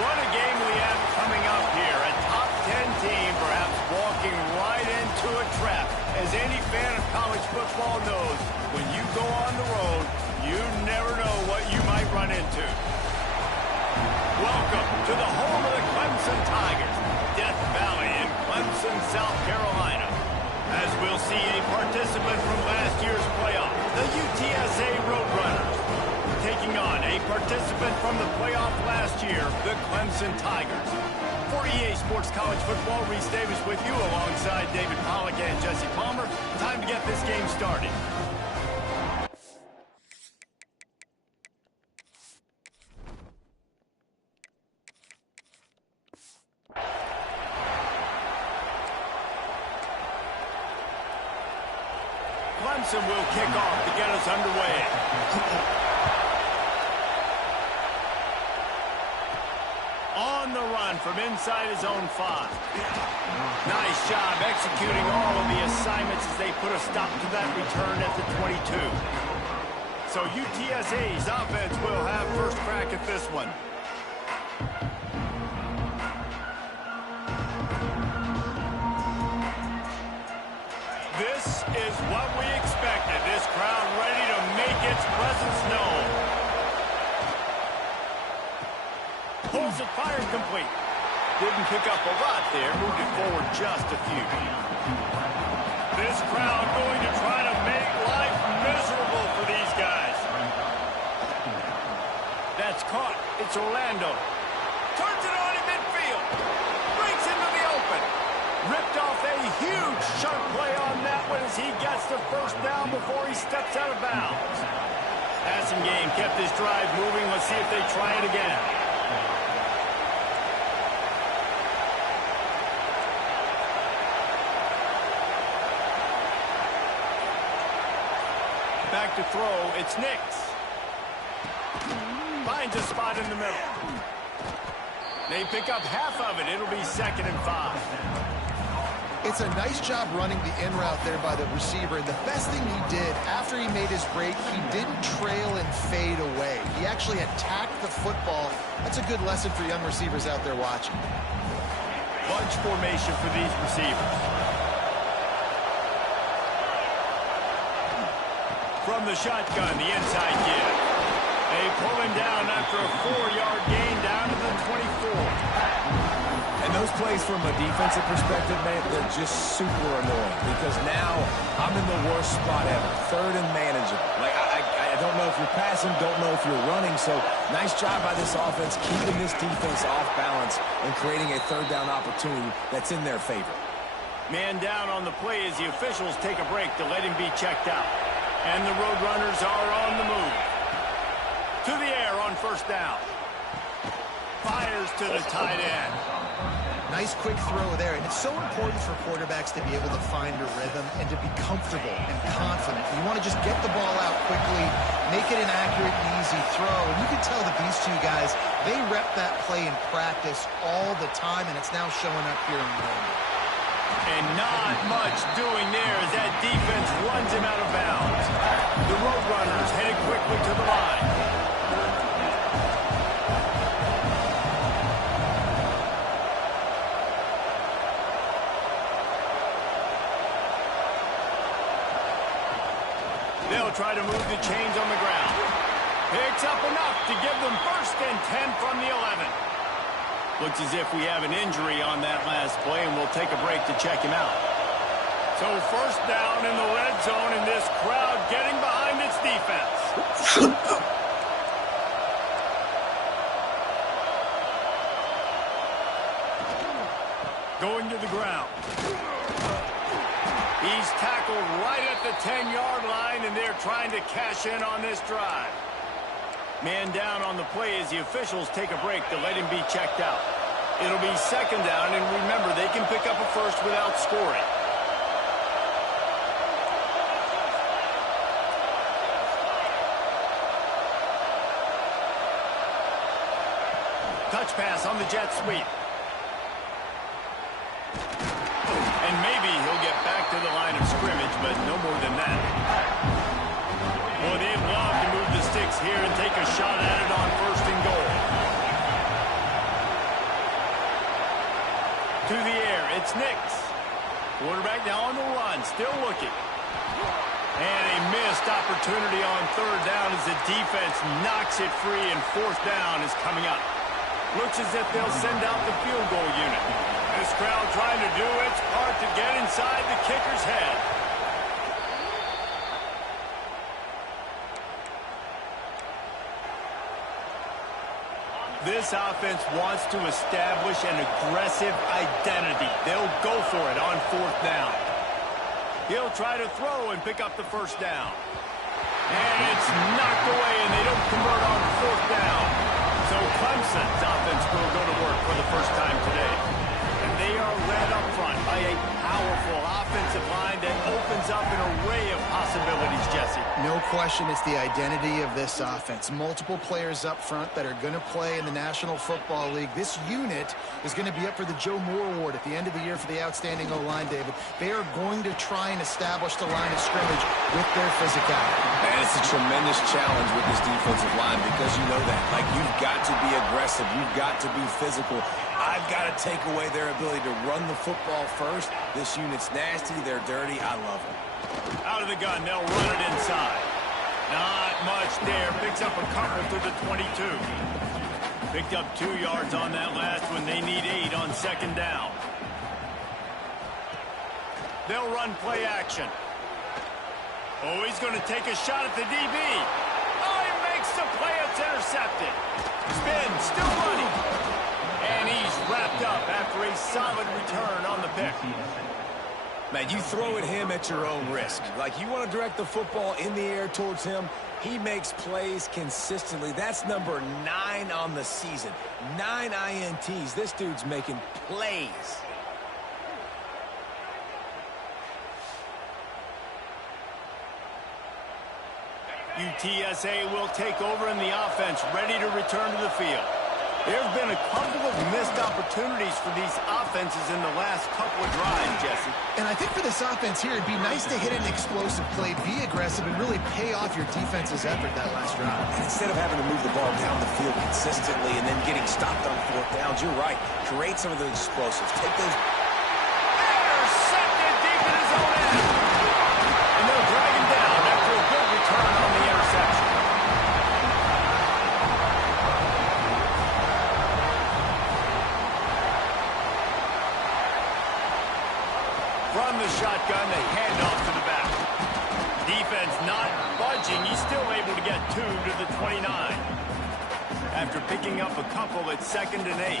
What a game we have coming up here. A top 10 team perhaps walking right into a trap. As any fan of college football knows, when you go on the road, you never know what you might run into. Welcome to the home of the Clemson Tigers, Death Valley in Clemson, South Carolina. As we'll see a participant from last year's playoff, the UTSA Roadrunners, taking on a participant from the playoff last year, the Clemson Tigers. For EA Sports College Football, Reese Davis with you alongside David Pollack and Jesse Palmer. Time to get this game started. Clemson will kick off to get us underway. On the run from inside his own 5. Nice job executing all of the assignments as they put a stop to that return at the 22. So UTSA's offense will have first crack at this one. This is what we expected. This crowd ready to make its presence known. Pulls it, fired complete. Didn't pick up a lot there, moved it forward just a few. This crowd going to try to make life miserable for these guys. That's caught. It's Orlando. Turns it on in midfield. Breaks into the open. Ripped off a huge sharp play on that one as he gets the first down before he steps out of bounds. Passing game kept this drive moving. Let's see if they try it again. Back to throw, it's Nix. Finds a spot in the middle. They pick up half of it. It'll be 2nd and 5. It's a nice job running the in route there by the receiver. And the best thing he did after he made his break, he didn't trail and fade away. He actually attacked the football. That's a good lesson for young receivers out there watching. Bunch formation for these receivers. From the shotgun, the inside give. They pull him down after a 4-yard gain down to the 24. And those plays from a defensive perspective, man, they're just super annoying because now I'm in the worst spot ever. 3rd and manageable. Like, I don't know if you're passing, don't know if you're running. So nice job by this offense keeping this defense off balance and creating a 3rd down opportunity that's in their favor. Man down on the play as the officials take a break to let him be checked out. And the Roadrunners are on the move. To the air on 1st down. Fires to the tight end. Nice quick throw there. And it's so important for quarterbacks to be able to find a rhythm and to be comfortable and confident. You want to just get the ball out quickly, make it an accurate and easy throw. And you can tell that these two guys, they rep that play in practice all the time, and it's now showing up here in the moment. And not much doing there as that defense runs him out of bounds. The Roadrunners head quickly to the line. They'll try to move the chains on the ground. Picks up enough to give them 1st and 10 from the 11. Looks as if we have an injury on that last play, and we'll take a break to check him out. So 1st down in the red zone, and this crowd getting behind its defense. Going to the ground. He's tackled right at the 10-yard line, and they're trying to cash in on this drive. Man down on the play as the officials take a break to let him be checked out. It'll be 2nd down, and remember, they can pick up a 1st without scoring. Touch pass on the jet sweep. And maybe he'll get back to the line of scrimmage, but no more than that. Well, they'd love to move the sticks here and take a shot at it on 1st and goal. To the air, it's Nix. Quarterback now on the run, still looking. And a missed opportunity on 3rd down as the defense knocks it free, and 4th down is coming up. Looks as if they'll send out the field goal unit. This crowd trying to do its part to get inside the kicker's head. This offense wants to establish an aggressive identity. They'll go for it on 4th down. He'll try to throw and pick up the 1st down. And it's knocked away, and they don't convert on 4th down. So Clemson's offense will go to work for the 1st time today. And they are led up front by a powerful offensive line that opens up an array of possibilities, Jesse. No question it's the identity of this offense. Multiple players up front that are going to play in the National Football League. This unit is going to be up for the Joe Moore Award at the end of the year for the outstanding O-line, David. They are going to try and establish the line of scrimmage with their physicality. And it's a tremendous challenge with this defensive line because you know that. Like, you've got to be aggressive. You've got to be physical. I've got to take away their ability to run the football first. This unit's nasty. They're dirty. I love them. Out of the gun, they'll run it inside. Not much there. Picks up a couple to the 22. Picked up 2 yards on that last one. They need 8 on 2nd down. They'll run play action. Oh, he's going to take a shot at the DB. Oh, he makes the play. It's intercepted. Spin, still running. And he's wrapped up after a solid return on the pick. Man, you throw at him at your own risk. Like, you want to direct the football in the air towards him. He makes plays consistently. That's number 9 on the season. 9 INTs. This dude's making plays. UTSA will take over in the offense, ready to return to the field. There have been a couple of missed opportunities for these offenses in the last couple of drives, Jesse. And I think for this offense here, it'd be nice to hit an explosive play, be aggressive, and really pay off your defense's effort that last drive. And instead of having to move the ball down the field consistently and then getting stopped on 4th downs, you're right. Create some of those explosives. Take those. Intercepted deep in his own end. And they'll drag him down after a good return on the interception. From the shotgun, the handoff to the back. Defense not budging. He's still able to get 2 to the 29. After picking up a couple at 2nd and 8.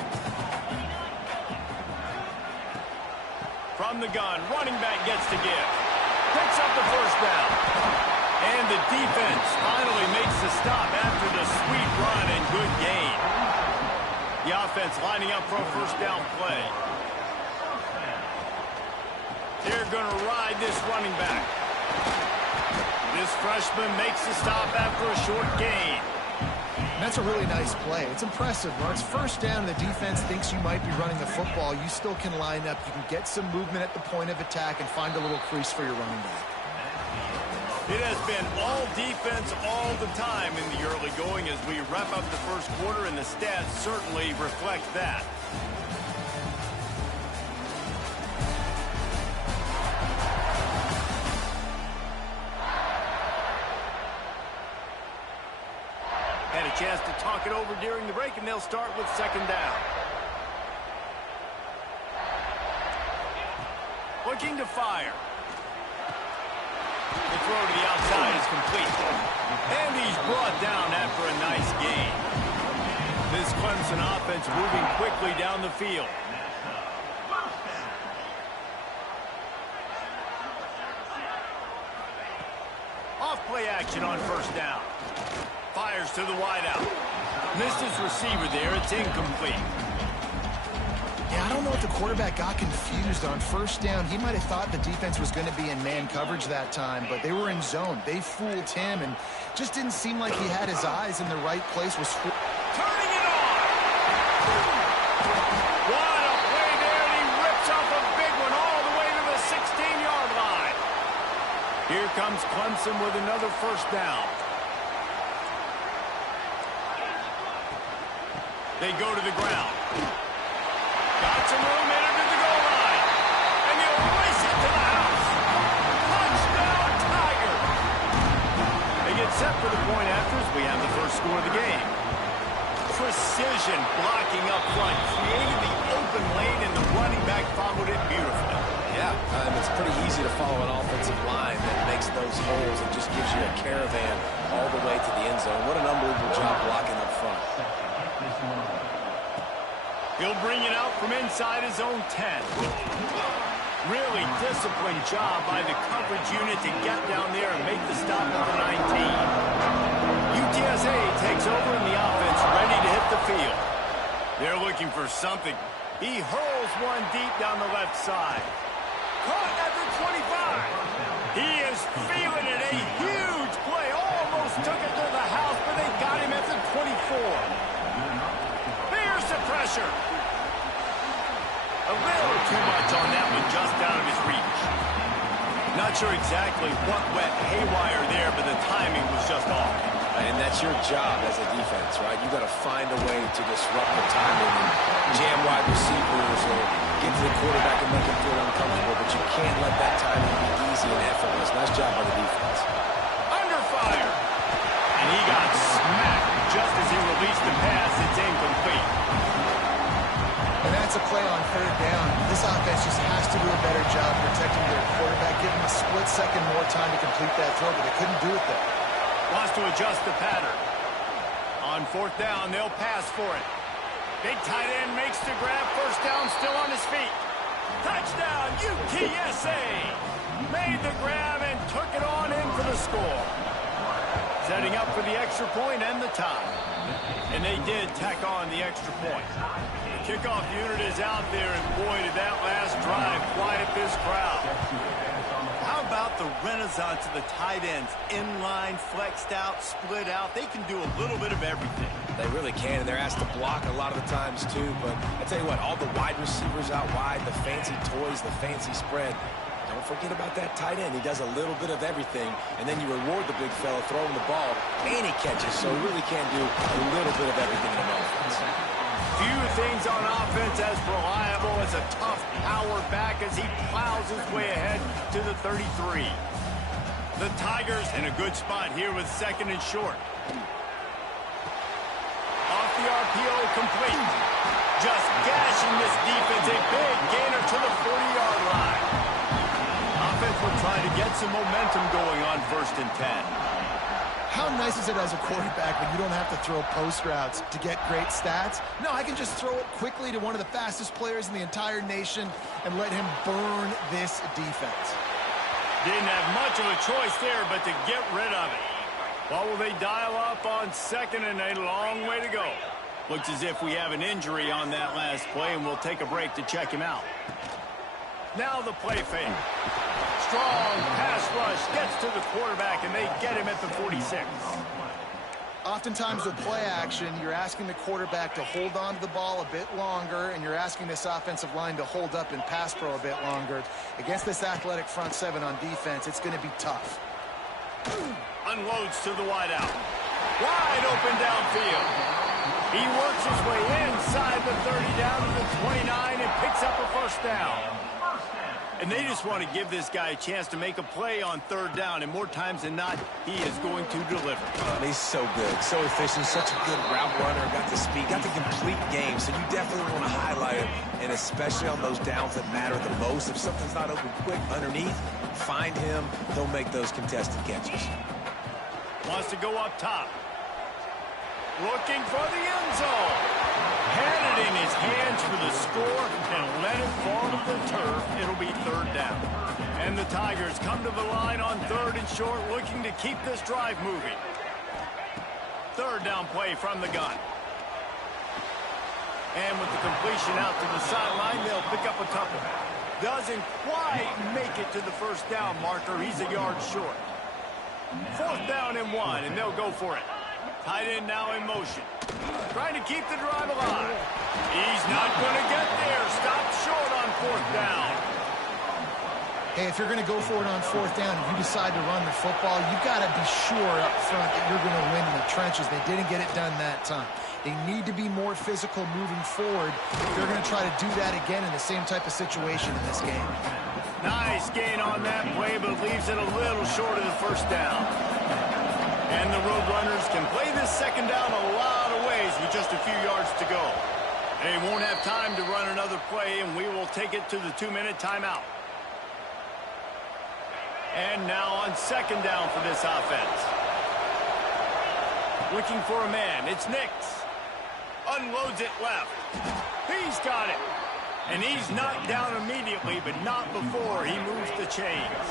From the gun, running back gets to give. Picks up the 1st down. And the defense finally makes the stop after the sweet run and good gain. The offense lining up for a 1st down play. They're going to ride this running back. This freshman makes the stop after a short gain. And that's a really nice play. It's impressive. When it's 1st down and the defense thinks you might be running the football, you still can line up. You can get some movement at the point of attack and find a little crease for your running back. It has been all defense all the time in the early going as we wrap up the 1st quarter, and the stats certainly reflect that. chance to talk it over during the break, and they'll start with second down. Looking to fire. The throw to the outside is complete. And he's brought down after a nice gain. This Clemson offense moving quickly down the field. Off-play action on first down. Fires to the wideout. Missed his receiver there. It's incomplete. Yeah, I don't know if the quarterback got confused on first down. He might have thought the defense was going to be in man coverage that time, but they were in zone. They fooled him and just didn't seem like he had his eyes in the right place. Turning it on! What a play there, and he rips off a big one all the way to the 16-yard line. Here comes Clemson with another first down. They go to the ground. Got some room, entered to the goal line. And they'll race it to the house. Touchdown, Tiger. They get set for the point after as we have the first score of the game. Precision blocking up front. Created the open lane, and the running back followed it beautifully. Yeah, it's pretty easy to follow an offensive line that makes those holes and just gives you a caravan all the way to the end zone. What an unbelievable job blocking up front. He'll bring it out from inside his own 10. Really disciplined job by the coverage unit to get down there and make the stop at the 19. UTSA takes over in the offense, ready to hit the field. They're looking for something. He hurls one deep down the left side. Caught at the 25. He is feeling it. A huge play. Almost took it to the house, but they got him at the 24. There's the pressure. A little too much on that one, just out of his reach. Not sure exactly what went haywire there, but the timing was just off. And that's your job as a defense, right? You got to find a way to disrupt the timing and jam wide receivers or get to the quarterback and make him feel uncomfortable, but you can't let that timing be easy and effortless. Nice job by the defense. Under fire. And he got smacked just as he released the pass. It's incomplete. And that's a play on third down. This offense just has to do a better job protecting their quarterback, give him a split second more time to complete that throw, but they couldn't do it there. Wants to adjust the pattern. On fourth down, they'll pass for it. Big tight end makes the grab. First down, still on his feet. Touchdown, UTSA! Made the grab and took it on in for the score. Setting up for the extra point and the tie. And they did tack on the extra point. The kickoff unit is out there, and boy, did that last drive quiet this crowd. How about the renaissance of the tight ends? Inline, flexed out, split out. They can do a little bit of everything. They really can, and they're asked to block a lot of the times, too. But I tell you what, all the wide receivers out wide, the fancy toys, the fancy spread. Don't forget about that tight end. He does a little bit of everything, and then you reward the big fella throwing the ball, and he catches, so he really can do a little bit of everything in an offense. Few things on offense as reliable as a tough power back as he plows his way ahead to the 33. The Tigers in a good spot here with second and short. Off the RPO, complete. Just gashing this defense. A big gainer to the 40-yard line. Offense will try to get some momentum going on first and 10. How nice is it as a quarterback when you don't have to throw post routes to get great stats? No, I can just throw it quickly to one of the fastest players in the entire nation and let him burn this defense. Didn't have much of a choice there, but to get rid of it. What will they dial up on second, and a long way to go? Looks as if we have an injury on that last play, and we'll take a break to check him out. Now the play fake. Strong pass rush gets to the quarterback, and they get him at the 46. Oftentimes with play action, you're asking the quarterback to hold on to the ball a bit longer, and you're asking this offensive line to hold up in pass pro a bit longer. Against this athletic front seven on defense, it's going to be tough. Unloads to the wideout. Wide open downfield. He works his way inside the 30 down to the 29 and picks up a first down. And they just want to give this guy a chance to make a play on third down, and more times than not, he is going to deliver. He's so good, so efficient, such a good route runner, got the speed, got the complete game, so you definitely want to highlight him, and especially on those downs that matter the most. If something's not open quick underneath, find him, he'll make those contested catches. Wants to go up top. Looking for the end zone. Had it in his hands for the score and let it fall to the turf. It'll be third down. And the Tigers come to the line on third and short, looking to keep this drive moving. Third down play from the gun. And with the completion out to the sideline, they'll pick up a couple. Doesn't quite make it to the first down marker. He's a yard short. Fourth down and 1, and they'll go for it. Tight end now in motion. Trying to keep the drive alive. He's not going to get there. Stopped short on fourth down. Hey, if you're going to go for it on fourth down, if you decide to run the football, you've got to be sure up front that you're going to win in the trenches. They didn't get it done that time. They need to be more physical moving forward. They're going to try to do that again in the same type of situation in this game. Nice gain on that play, but leaves it a little short of the first down. And the Roadrunners can play this second down a lot of ways with just a few yards to go. They won't have time to run another play, and we will take it to the 2-minute timeout. And now on second down for this offense. Looking for a man. It's Nix. Unloads it left. He's got it. And he's knocked down immediately, but not before he moves the chains.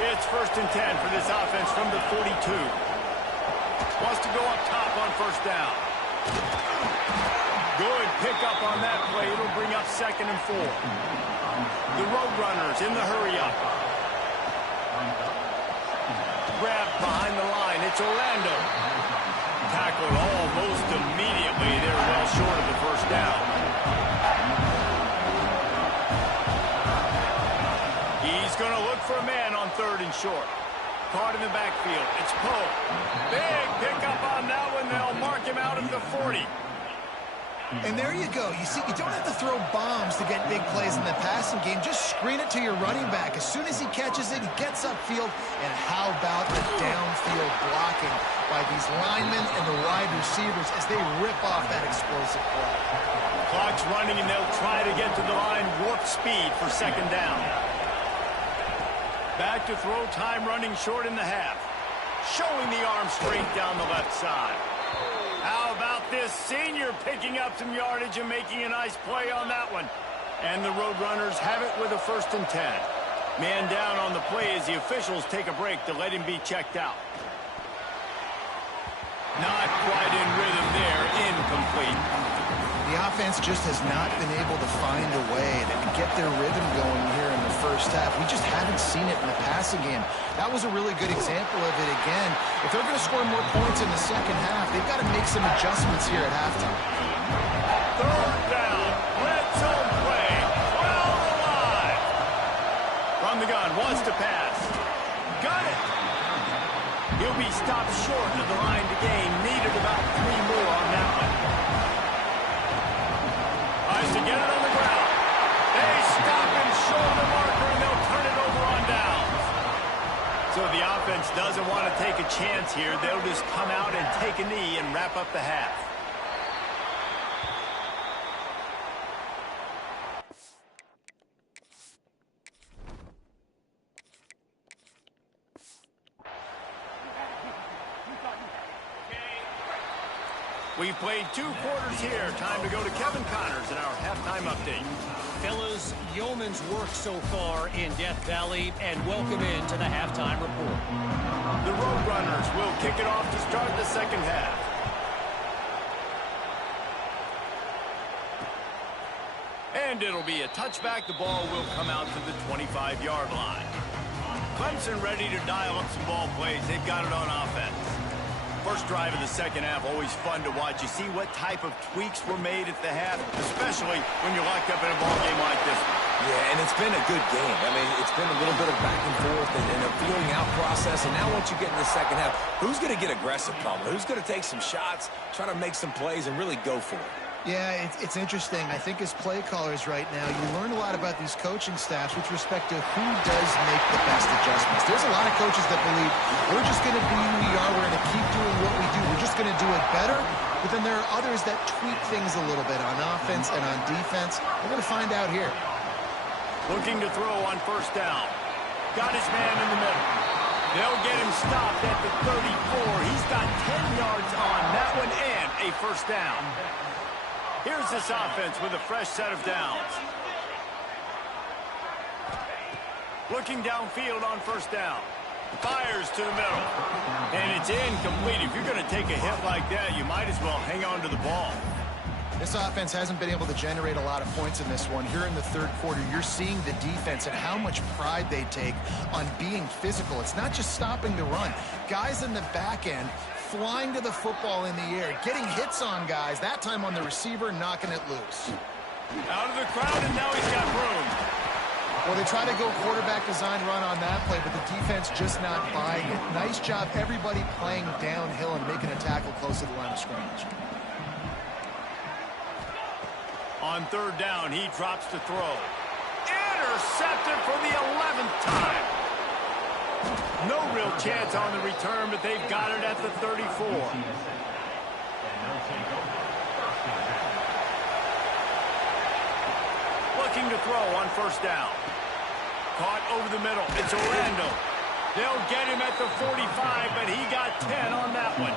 It's first and 10 for this offense from the 42. Wants to go up top on first down. Good pickup on that play. It'll bring up second and 4. The Roadrunners in the hurry-up. Grabbed behind the line. It's Orlando. Tackled almost immediately. They're well short of the first down. He's going to look for a man on third and short. Caught in the backfield. It's Poe. Big pickup on that one. They'll mark him out at the 40. And there you go. You see, you don't have to throw bombs to get big plays in the passing game. Just screen it to your running back. As soon as he catches it, he gets upfield. And how about the downfield blocking by these linemen and the wide receivers as they rip off that explosive play. Clock's running, and they'll try to get to the line. Warp speed for second down. Back to throw time, running short in the half. Showing the arm strength down the left side. How about this senior picking up some yardage and making a nice play on that one? And the Roadrunners have it with a first and 10. Man down on the play as the officials take a break to let him be checked out. Not quite in rhythm there. Incomplete. The offense just has not been able to find a way to get their rhythm going here in the first half. We just haven't seen it in the passing game. That was a really good example of it again. If they're going to score more points in the second half, they've got to make some adjustments here at halftime. Third down. Red zone play. Well alive. From the gun. Wants to pass. Got it. He'll be stopped short of the line to gain. Needed about 3 more on that one. Tries to get it on the ground. They stop him short of the marker, and they'll turn it over on downs. So the offense doesn't want to take a chance here. They'll just come out and take a knee and wrap up the half. We've played 2 quarters here. Time to go to Kevin Connors in our halftime update. Fellas, yeoman's work so far in Death Valley, and welcome into the halftime report. The Roadrunners will kick it off to start the second half. And it'll be a touchback. The ball will come out to the 25-yard line. Clemson ready to dial up some ball plays. They've got it on offense. First drive of the second half, always fun to watch. You see what type of tweaks were made at the half, especially when you're locked up in a ball game like this one. Yeah, and it's been a good game. I mean, it's been a little bit of back and forth and a feeling out process. And now once you get in the second half, who's going to get aggressive, Palmer? Who's going to take some shots, try to make some plays, and really go for it? Yeah, it's interesting. I think as play callers right now, you learn a lot about these coaching staffs with respect to who does make the best adjustments. There's a lot of coaches that believe we're just going to be who we are. We're going to keep doing what we do. We're just going to do it better. But then there are others that tweak things a little bit on offense and on defense. We're going to find out here. Looking to throw on first down. Got his man in the middle. They'll get him stopped at the 34. He's got 10 yards on that one and a first down. Here's this offense with a fresh set of downs. Looking downfield on first down. Fires to the middle. And it's incomplete. If you're going to take a hit like that, you might as well hang on to the ball. This offense hasn't been able to generate a lot of points in this one. Here in the third quarter, you're seeing the defense and how much pride they take on being physical. It's not just stopping the run. Guys in the back end flying to the football in the air, getting hits on guys, that time on the receiver, knocking it loose. Out of the crowd, and now he's got room. Well, they try to go quarterback design run on that play, but the defense just not buying it. Nice job, everybody playing downhill and making a tackle close to the line of scrimmage. On third down, he drops to throw. Intercepted for the 11th time. No real chance on the return, but they've got it at the 34. Looking to throw on first down. Caught over the middle. It's Orlando. They'll get him at the 45, but he got 10 on that one.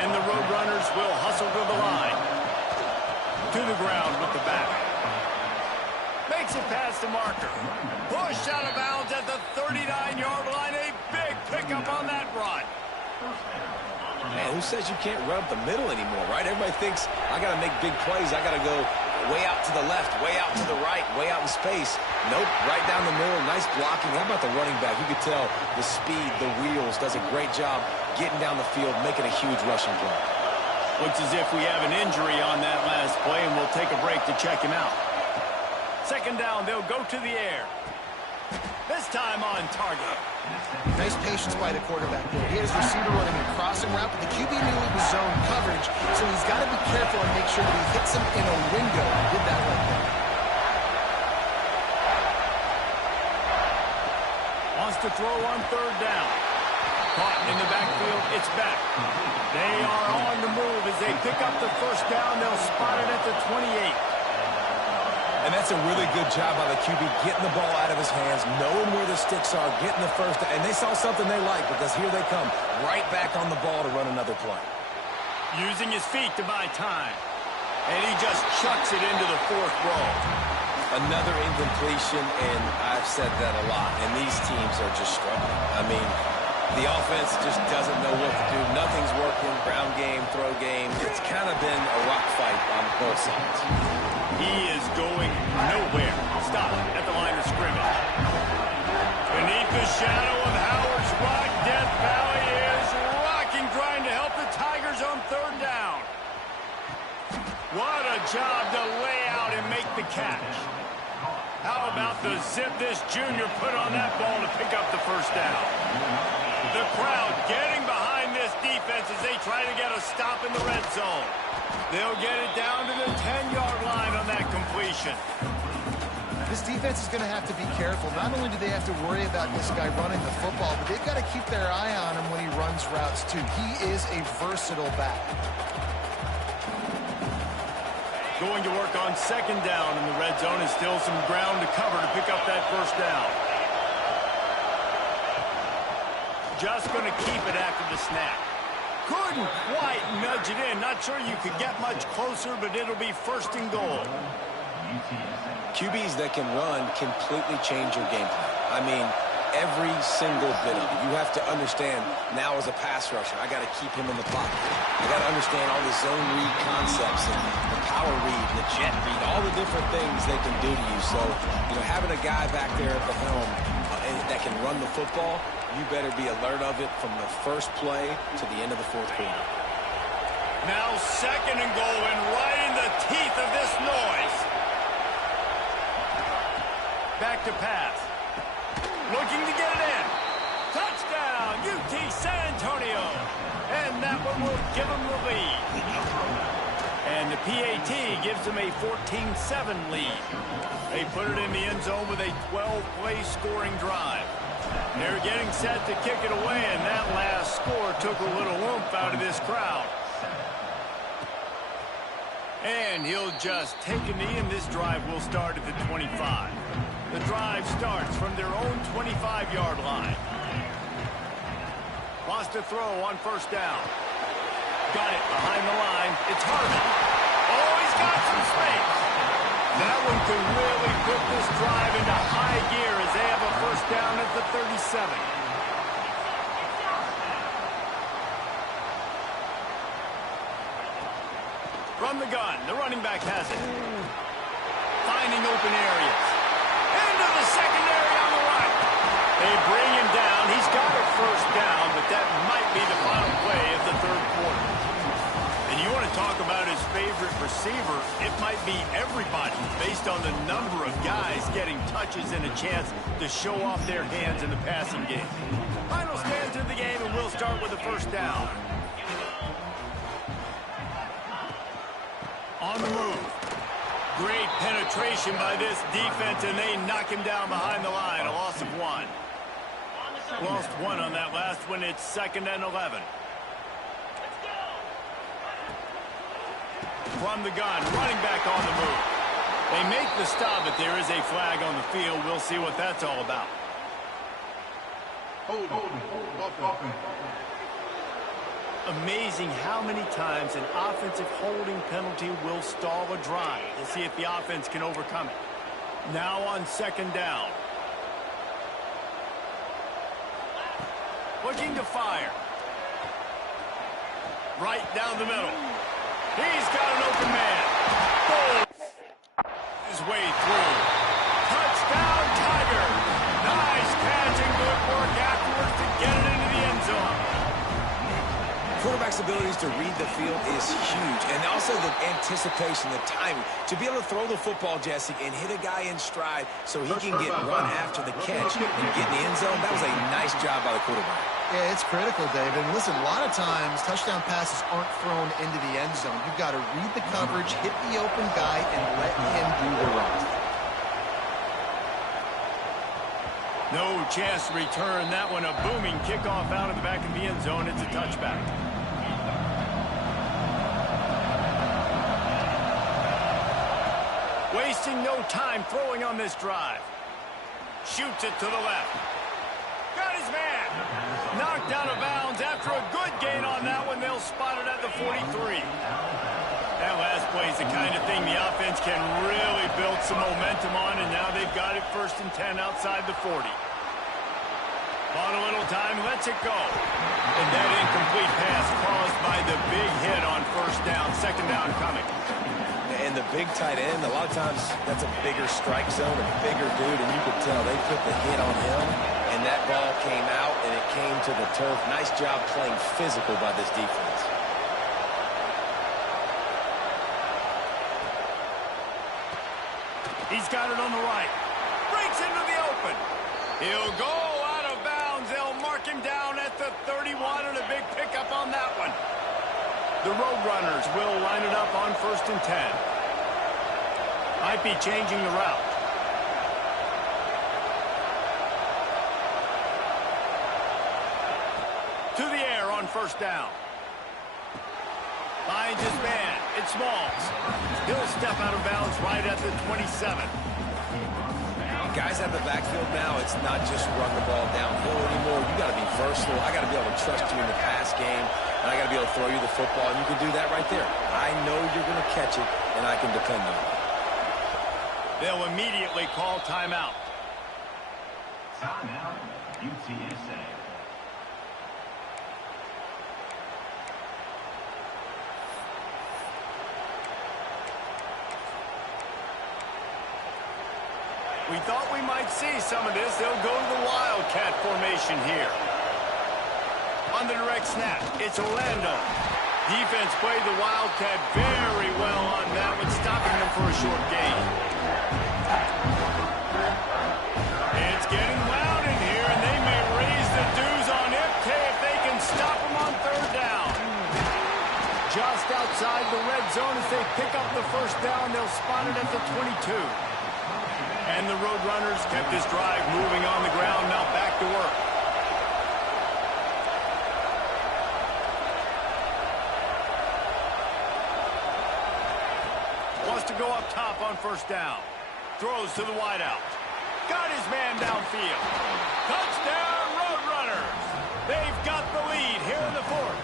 And the Roadrunners will hustle to the line. To the ground with the back. Makes it past the marker. Push out of bounds at the 39-yard line. A big pickup on that run. Man, who says you can't run up the middle anymore, right? Everybody thinks, I got to make big plays. I got to go way out to the left, way out to the right, way out in space. Nope, right down the middle. Nice blocking. How about the running back? You could tell the speed, the wheels, does a great job getting down the field, making a huge rushing play. Looks as if we have an injury on that last play, and we'll take a break to check him out. Second down, they'll go to the air. This time on target. Nice patience by the quarterback there. He had his receiver running a crossing route, but the QB knew it was zone coverage, so he's got to be careful and make sure that he hits him in a window. He did that right there. Wants to throw on third down. Caught in the backfield, it's back. They are on the move as they pick up the first down. They'll spot it at the 28. And that's a really good job by the QB, getting the ball out of his hands, knowing where the sticks are, getting the first down. And they saw something they like because here they come, right back on the ball to run another play. Using his feet to buy time. And he just chucks it into the fourth row. Another incompletion, and I've said that a lot, and these teams are just struggling. I mean, the offense just doesn't know what to do. Nothing's working, ground game, throw game. It's kind of been a rock fight on both sides. He is going nowhere. Stop at the line of scrimmage. Beneath the shadow of Howard's Rock, Death Valley is rocking, trying to help the Tigers on third down. What a job to lay out and make the catch. How about the zip this junior put on that ball to pick up the first down? The crowd getting behind this defense as they try to get a stop in the red zone. They'll get it down to the 10-yard line on that completion. This defense is going to have to be careful. Not only do they have to worry about this guy running the football, but they've got to keep their eye on him when he runs routes too. He is a versatile back. Going to work on second down in the red zone, and still some ground to cover to pick up that first down. Just going to keep it after the snap. Couldn't quite nudge it in. Not sure you could get much closer, but it'll be first and goal. QBs that can run completely change your game plan. I mean, every single bit of it. You have to understand, now as a pass rusher, I got to keep him in the pocket. I got to understand all the zone read concepts and the power read, the jet read, all the different things they can do to you. So, you know, having a guy back there at the helm that can run the football, you better be alert of it from the first play to the end of the fourth quarter. Now second and goal, and right in the teeth of this noise. Back to pass. Looking to get it in. Touchdown, UT San Antonio. And that one will give them the lead. And the PAT gives them a 14-7 lead. They put it in the end zone with a 12-play scoring drive. They're getting set to kick it away, and that last score took a little oomph out of this crowd. And he'll just take a knee, and this drive will start at the 25. The drive starts from their own 25-yard line. Lost to throw on first down. Got it behind the line. It's Harvin. Oh, he's got some space. That one could really put this drive into high gear as they have a first down at the 37. From the gun, the running back has it. Finding open areas. Into the secondary on the right. They bring him down. He's got a first down, but that might be the final play of the third quarter. And you want to talk about his favorite receiver, it might be everybody based on the number of guys getting touches and a chance to show off their hands in the passing game. Final stands in the game, and we'll start with the first down. On the move. Great penetration by this defense, and they knock him down behind the line. A loss of 1. Lost 1 on that last one. It's 2nd and 11. From the gun, running back on the move. They make the stop, but there is a flag on the field. We'll see what that's all about. Amazing how many times an offensive holding penalty will stall a drive. We'll see if the offense can overcome it. Now on 2nd down. Looking to fire. Right down the middle. He's got an open man. Boom. His way through. Touchdown, Tiger. Nice catch and good work afterwards to get it into the end zone. Quarterback's abilities to read the field is huge, and also the anticipation, the timing. To be able to throw the football, Jesse, and hit a guy in stride so he can get run after the catch and get in the end zone, that was a nice job by the quarterback. Yeah, it's critical, David. And listen, a lot of times touchdown passes aren't thrown into the end zone. You've got to read the coverage, hit the open guy, and let him do the rest. No chance to return that one. A booming kickoff out of the back of the end zone. It's a touchback. Wasting no time throwing on this drive. Shoots it to the left. Got his man. Knocked out of bounds after a good gain on that one. They'll spot it at the 43. That last play is the kind of thing the offense can really build some momentum on, and now they've got it 1st and 10 outside the 40. Bought a little time, lets it go. And that incomplete pass caused by the big hit on first down. 2nd down coming. And the big tight end, a lot of times that's a bigger strike zone, a bigger dude, and you could tell they put the hit on him, and that ball came out, and it came to the turf. Nice job playing physical by this defense. He's got it on the right. Breaks into the open. He'll go out of bounds. They'll mark him down at the 31, and a big pickup on that one. The Roadrunners will line it up on 1st and 10. Might be changing the route. To the air on first down. Finds his man. It's Smalls. He'll step out of bounds right at the 27. Guys out of the backfield now, it's not just run the ball downhill anymore. You got to be versatile. I got to be able to trust you in the pass game, and I got to be able to throw you the football, and you can do that right there. I know you're going to catch it, and I can depend on it. They'll immediately call timeout. Timeout, UTSA. We thought we might see some of this. They'll go to the Wildcat formation here. On the direct snap, it's Orlando. Defense played the Wildcat very well on that one, stopping them for a short gain. It's getting loud in here, and they may raise the dues on Ipke if they can stop them on 3rd down. Just outside the red zone as they pick up the first down. They'll spot it at the 22. And the Roadrunners kept this drive moving on the ground. Now back to work. Wants to go up top on first down. Throws to the wideout. Got his man downfield. Touchdown, Roadrunners. They've got the lead here in the fourth.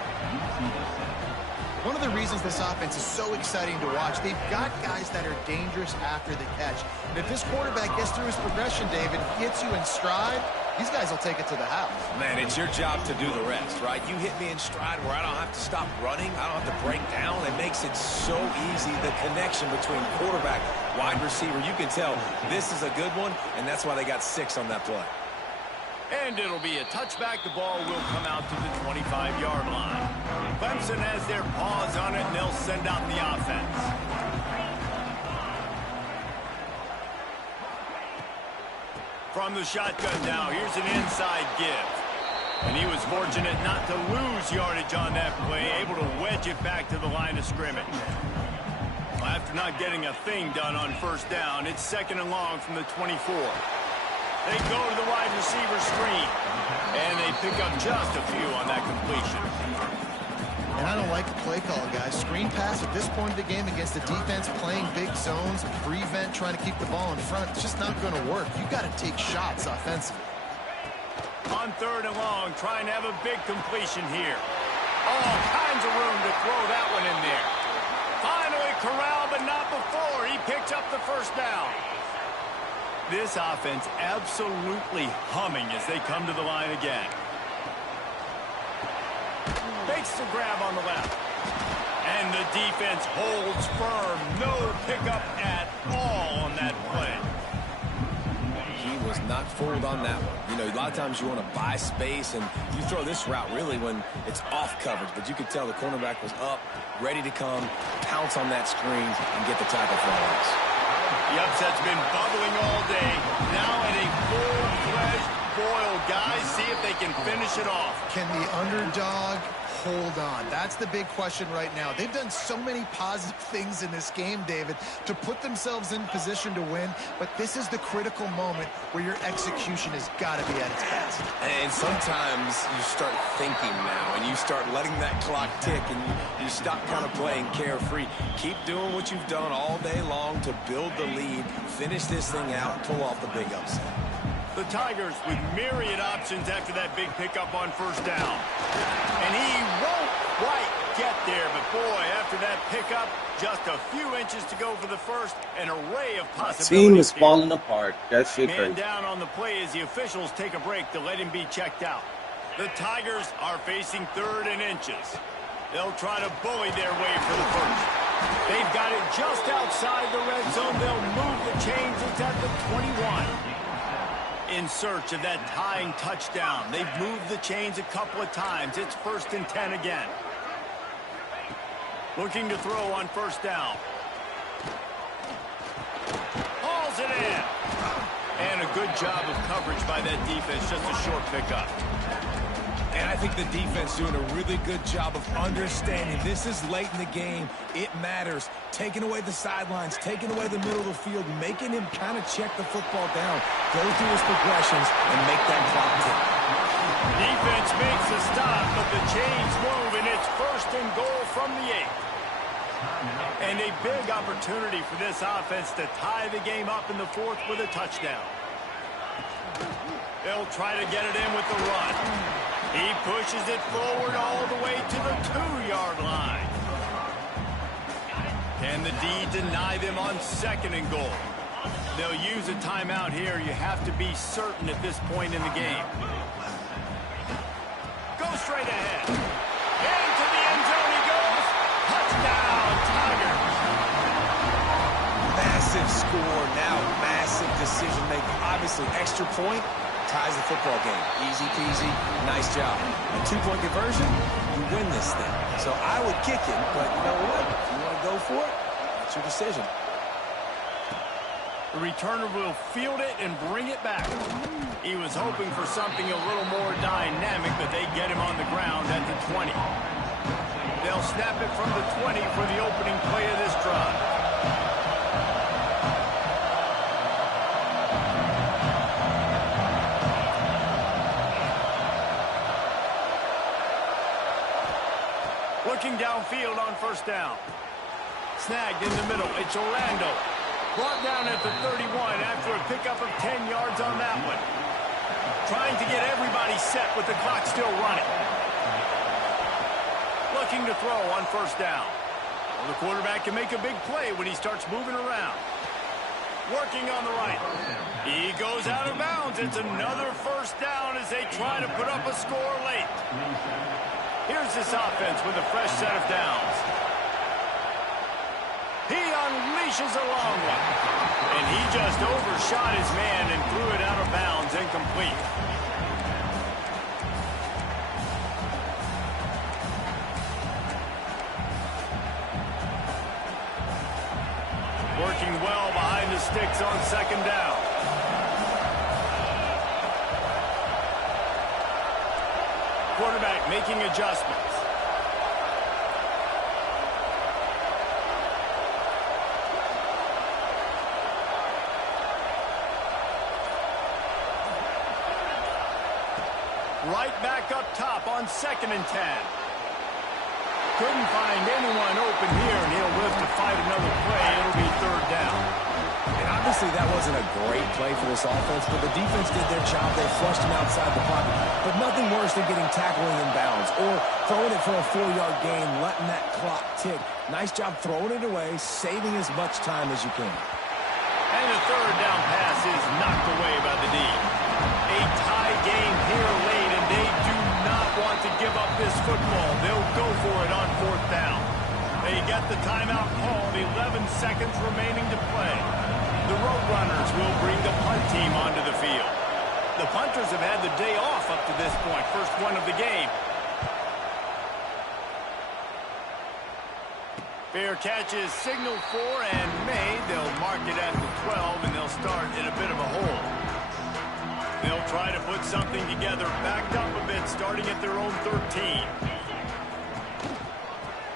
One of the reasons this offense is so exciting to watch, they've got guys that are dangerous after the catch. And if this quarterback gets through his progression, David, gets you in stride, these guys will take it to the house. Man, it's your job to do the rest, right? You hit me in stride where I don't have to stop running. I don't have to break down. It makes it so easy, the connection between quarterback, wide receiver. You can tell this is a good one, and that's why they got 6 on that play. And it'll be a touchback. The ball will come out to the 25-yard line. Clemson has their paws on it, and they'll send out the offense. From the shotgun now, here's an inside give. And he was fortunate not to lose yardage on that play, able to wedge it back to the line of scrimmage. Well, after not getting a thing done on first down, it's 2nd and long from the 24. They go to the wide receiver screen, and they pick up just a few on that completion. And I don't like the play call, guys. Screen pass at this point of the game against the defense playing big zones, prevent, trying to keep the ball in front. It's just not going to work. You've got to take shots offensively. On 3rd and long, trying to have a big completion here. All kinds of room to throw that one in there. Finally corralled, but not before. He picks up the first down. This offense absolutely humming as they come to the line again. Makes the grab on the left. And the defense holds firm. No pickup at all on that play. He was not fooled on that one. You know, a lot of times you want to buy space, and you throw this route really when it's off coverage. But you could tell the cornerback was up, ready to come, pounce on that screen, and get the tackle for a loss. The upset's been bubbling all day. Now at a full-fledged boil. Guys, see if they can finish it off. Can the underdog hold on? That's the big question right now. They've done so many positive things in this game, David, to put themselves in position to win, but this is the critical moment where your execution has got to be at its best. And sometimes you start thinking now, and you start letting that clock tick, and you stop kind of playing carefree. Keep doing what you've done all day long to build the lead, finish this thing out, and pull off the big upset. The Tigers with myriad options after that big pickup on first down. And he won't quite get there, but boy, after that pickup, just a few inches to go for the first, an array of possibilities. Team is falling apart. That's it. Man down on the play as the officials take a break to let him be checked out. The Tigers are facing 3rd and inches. They'll try to bully their way for the first. They've got it just outside the red zone. They'll move the chains. It's at the 21. In search of that tying touchdown. They've moved the chains a couple of times. It's 1st and 10 again. Looking to throw on first down. Hauls it in. And a good job of coverage by that defense. Just a short pickup. And I think the defense doing a really good job of understanding this is late in the game. It matters. Taking away the sidelines, taking away the middle of the field, making him kind of check the football down, go through his progressions, and make that clock tick. Defense makes a stop, but the chains move, and it's 1st and goal from the 8. And a big opportunity for this offense to tie the game up in the 4th with a touchdown. They'll try to get it in with the run. He pushes it forward all the way to the 2-yard line. Can the D deny them on 2nd and goal? They'll use a timeout here. You have to be certain at this point in the game. Go straight ahead. Into the end zone he goes. Touchdown, Tigers. Massive score, now massive decision making. Obviously, extra point ties the football game. Easy peasy, nice job. A 2-point conversion, you win this thing. So I would kick it, but you know what? If you want to go for it, it's your decision. The returner will field it and bring it back. He was hoping for something a little more dynamic, but they get him on the ground at the 20. they'll snap it from the 20 for the opening play of this drive. Looking downfield on first down. Snagged in the middle. It's Orlando. Brought down at the 31 after a pickup of 10 yards on that one. Trying to get everybody set with the clock still running. Looking to throw on first down. Well, the quarterback can make a big play when he starts moving around. Working on the right. He goes out of bounds. It's another first down as they try to put up a score late. Here's this offense with a fresh set of downs. He unleashes a long one. And he just overshot his man and threw it out of bounds, incomplete. Working well behind the sticks on second down. Quarterback making adjustments. Right back up top on 2nd and 10. Couldn't find anyone open here, and he'll live to fight another play. It'll be 3rd down. And obviously that wasn't a great play for this offense, but the defense did their job. They flushed him outside the pocket. But nothing worse than getting tackled in bounds or throwing it for a 4-yard gain, letting that clock tick. Nice job throwing it away, saving as much time as you can. And the 3rd down pass is knocked away by the D. A tie game here late, and they do not want to give up this football. They'll go for it on 4th down. They get the timeout called, 11 seconds remaining to play. The Roadrunners will bring the punt team onto the field. The punters have had the day off up to this point, first one of the game. Fair catch is signaled for and made. They'll mark it at the 12, and they'll start in a bit of a hole. They'll try to put something together, backed up a bit, starting at their own 13.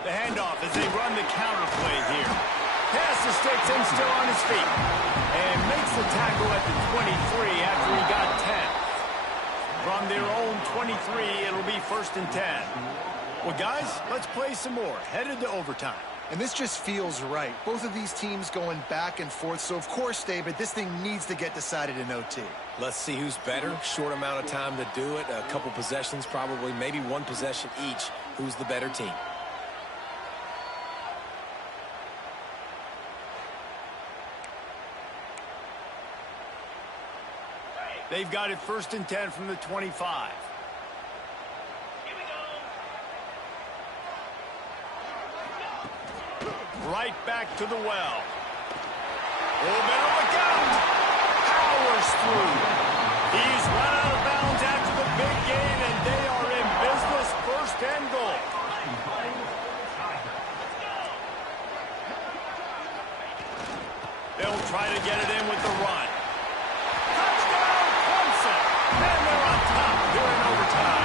The handoff as they run the counter play here. Pass the sticks and still on his feet. And makes the tackle at the 23 after he got 10. From their own 23, it'll be 1st and 10. Well, guys, let's play some more. Headed to overtime. And this just feels right. Both of these teams going back and forth. So, of course, David, this thing needs to get decided in OT. Let's see who's better. Short amount of time to do it. A couple possessions probably, maybe one possession each. Who's the better team? They've got it 1st and 10 from the 25. Right back to the well. Oh, better look out. Powers through. He's run out of bounds after the big gain, and they are in business, 1st and goal. They'll try to get it in with the run. Touchdown, Clemson. And they're on top here in overtime.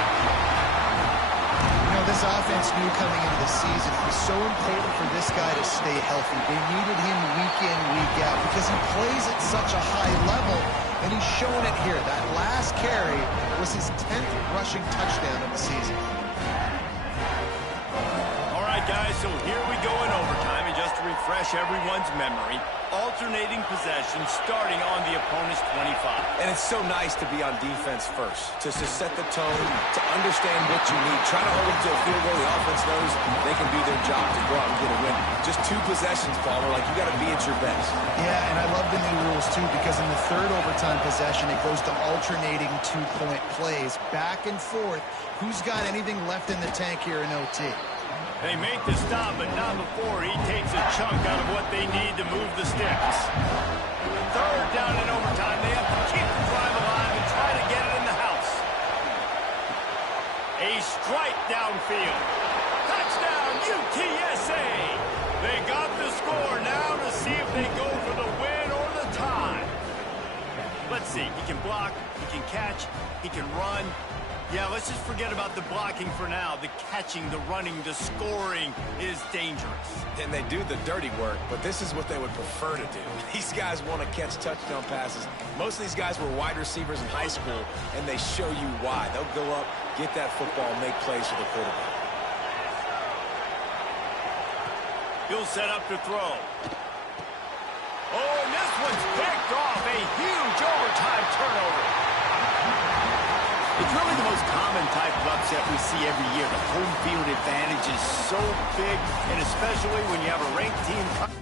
This offense knew coming into the season it was so important for this guy to stay healthy. They needed him week in, week out because he plays at such a high level, and he's showing it here. That last carry was his 10th rushing touchdown of the season. All right, guys, so here we go in overtime, and just to refresh everyone's memory, alternating possession starting on the opponent's 25. And it's so nice to be on defense first, just to set the tone, to understand what you need. Try to hold them to a field goal. The offense knows they can do their job to go out and get a win. Just 2 possessions, Palmer. Like, you got to be at your best. Yeah, and I love the new rules, too, because in the 3rd overtime possession, it goes to alternating 2-point plays, back and forth. Who's got anything left in the tank here in OT? They make the stop, but not before he takes a chunk out of what they need to move the sticks. 3rd down in overtime. They have to keep the drive alive and try to get it in the house. A strike downfield. Touchdown, UTSA. They got the score now to see if they go for the win or the tie. Let's see. He can block, he can catch, he can run. Yeah, let's just forget about the blocking for now. The catching, the running, the scoring is dangerous. And they do the dirty work, but this is what they would prefer to do. These guys want to catch touchdown passes. Most of these guys were wide receivers in high school, and they show you why. They'll go up, get that football, make plays for the quarterback. He'll set up to throw. Oh, and this one's picked off. A huge overtime turnover. It's really the most common type of upset we see every year. The home field advantage is so big, and especially when you have a ranked team